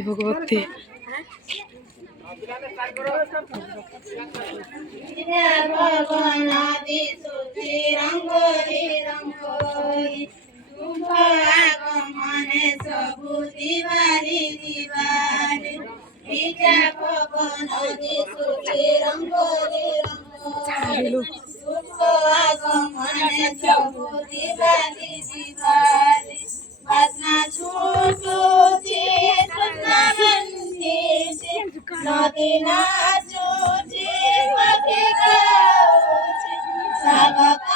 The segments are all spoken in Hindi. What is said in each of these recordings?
भगवती भगवनादि सुखी रंगोली रंगोली शुभ आगमने सबु दिवाली दिवाली विजा भगवनादि सुखी रंगोली रंगोली शुभ आगमने सबु दिवाली दिवाली बाजना छूटुची कृष्णा बंदीची नदी नाचुची पति गाउची स्वागत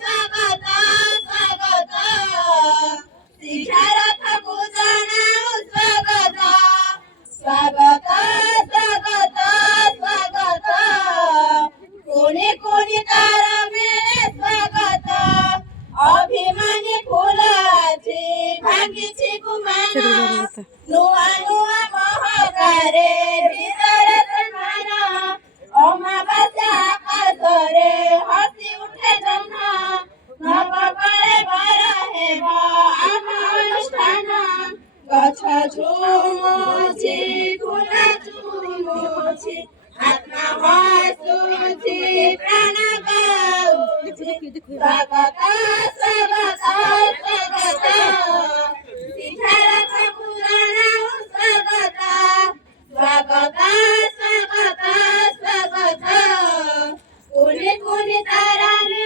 स्वागत स्वागत शिखरथ पूजना स्वागत स्वागत स्वागत स्वागत कोणी कोणी तारा मेळे स्वागत अभिमानी फुलाची भांगीची गुमाना नुआ नुआ महाकारे ভিতরে সন্মানা অমাবাস্যা আকাশরে হাসি উঠে জহ্ন নবকলে বর হেব ଆମ অনুষ্ঠাନ গছ ঝুমুছি ফুল ঝুমুছি আত্মা হସୁছি প্রাণ গাউছি স্বাগত স্বাগତ